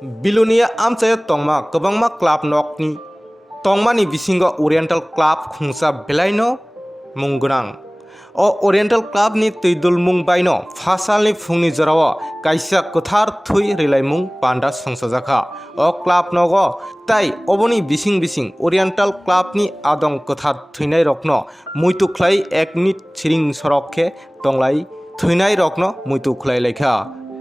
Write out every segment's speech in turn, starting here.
Bilunia amchaya tongma kabangma club nokni tongmani bisingo Oriental club khungsa belaino mungrang o Oriental club ni tuidul mung baino fasalni phungni jarawa kaisa kothar Thwi relaimung Panda songsajaka o club nogo tai oboni bising Oriental club ni adong kothar thwinai rokno muitu khlai 1 minute chiring sorokhe tonglai thwinai rokno muitu khlai lekha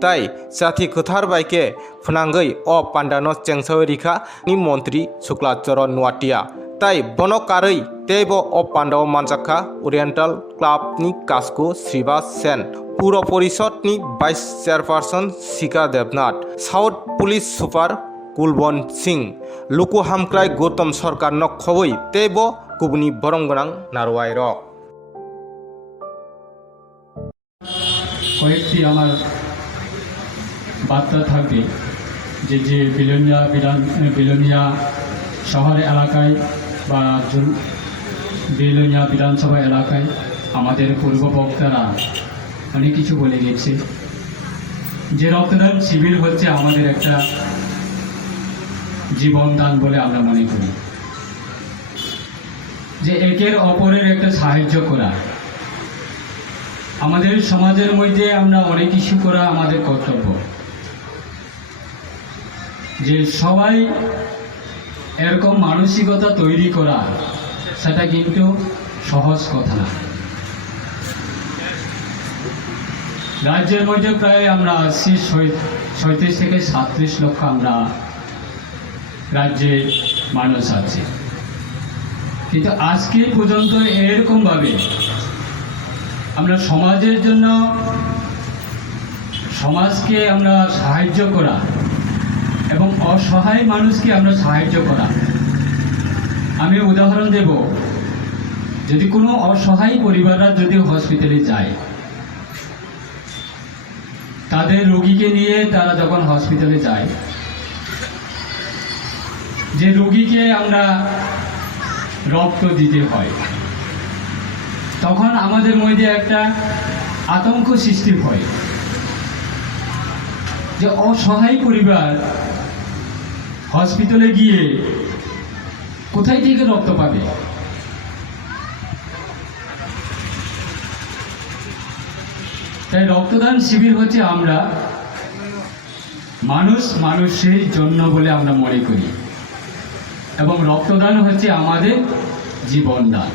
তাই জাতি কোথার বাইকে ফনাঙ্গই অ পান্ডানো চেংসাওরিখা নি মন্ত্রী শুক্লা চরণ নোয়াটিয়া তাই বনকারই তেব অ পান্ডাও মানজাখা oriental club নি কাসকো শ্রীবাস সেন পুর পরিষদ নি vice chairperson Shikha Debnath south police super Kulwant Singh লুকু হামক্রাই গৌতম সরকার ন খবই তেব কুবনি বরংগনাং নারওয়াই রক কয়েকটি আমার বার্তা থাকবে যে বিলোনিয়া শহর এলাকায় বা বিলোনিয়া বিধানসভা এলাকায় আমাদের পূর্ব বক্তারা অনেক কিছু বলে গেছে যে রক্তদান শিবির হচ্ছে আমাদের একটা জীবনদান বলে আমরা মনে করি, যে একের অপরের একটা সাহায্য করা আমাদের সমাজের মধ্যে আমরা অনেক কিছু করা আমাদের কর্তব্য, যে সবাই এরকম মানসিকতা তৈরি করা সেটা কিন্তু সহজ কথা না। রাজ্যের মধ্যে প্রায় আমরা 37 থেকে 37 লক্ষ আমরা রাজ্যে মানুষ আছে, কিন্তু আজকে পর্যন্ত এরকমভাবে আমরা সমাজের জন্য সমাজকে আমরা সাহায্য করা এবং অসহায় মানুষকে আমরা সাহায্য করা। আমি উদাহরণ দেব, যদি কোনো অসহায় পরিবাররা যদি হসপিটালে যায়, তাদের রোগীকে নিয়ে তারা যখন হসপিটালে যায়, যে রোগীকে আমরা রক্ত দিতে হয়, তখন আমাদের মধ্যে একটা আতঙ্ক সৃষ্টি হয় যে অসহায় পরিবার হসপিটালে গিয়ে কোথায় থেকে রক্ত পাবে। তাই রক্তদান শিবির হচ্ছে আমরা মানুষের জন্য বলে আমরা মনে করি, এবং রক্তদান হচ্ছে আমাদের জীবনদান।